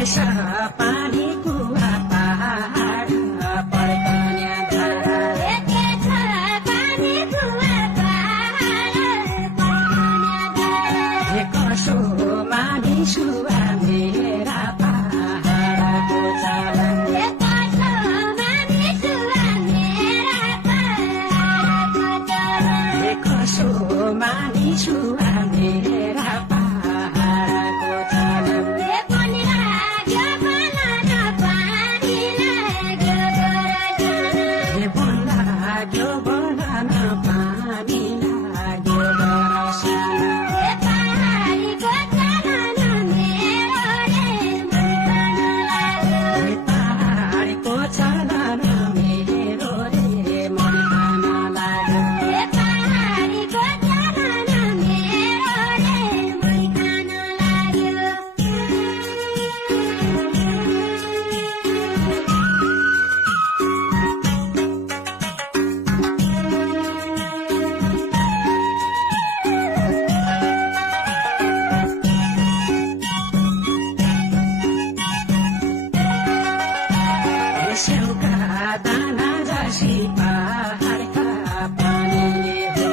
पानी कुवा पहाड पड्कन्या धारा कसो मानिसु मेरा पहाडको चलन कसो मानिसु मेरा पहाडको चलन लाग्यो बनान पानी लाग्यो बरसन पहाडको चलन मेरो रे मन खान लाग्यो सेउका दाना जसी पहाडका पानीले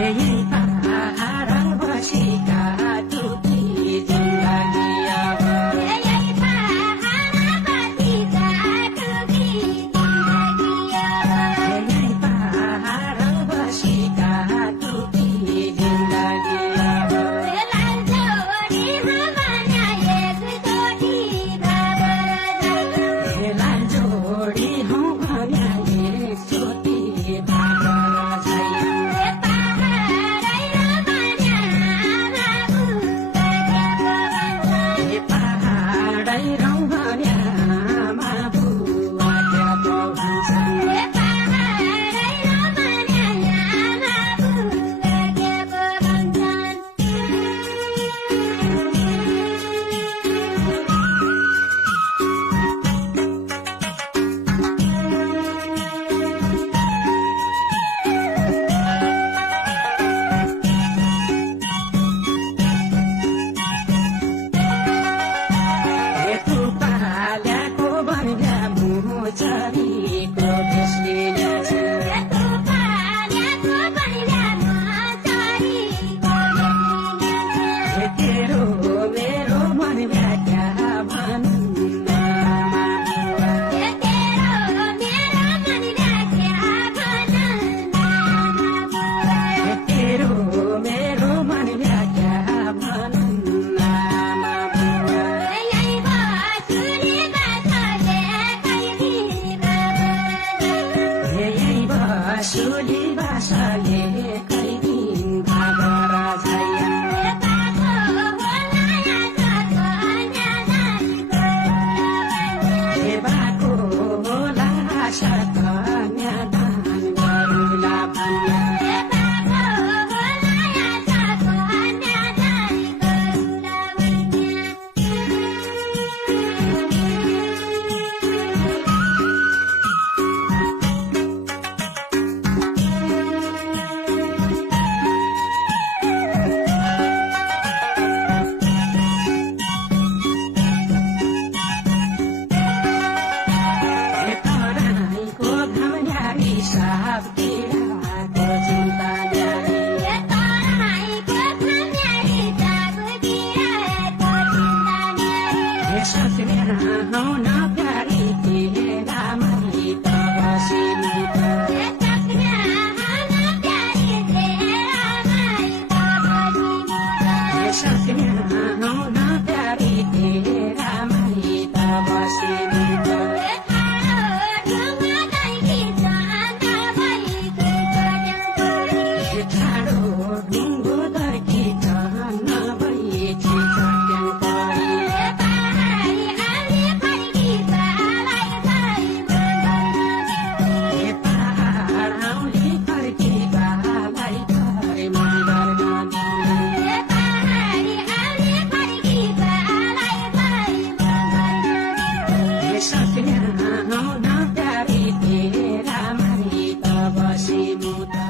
यही पहाड बसेका टुकी जिन्दगी अब यही पहाड बसेका टुकी जिन्दगी अब जोडी हौ भन्या एकचोटि भागर छैन पहाडै रौ भन्या आमा बुवाले पो भन्छन् चरीको त्यसले ल्याछ तेरो मेरो मन व्याख्या भन्न तेरो मेरो मन व्याख्या भन्न सुली बासाले कैदिन भागर छैन बाको होला कन्या दान गरुला भन्न Saknya, no, na, dari, tira, marita, basi, muda.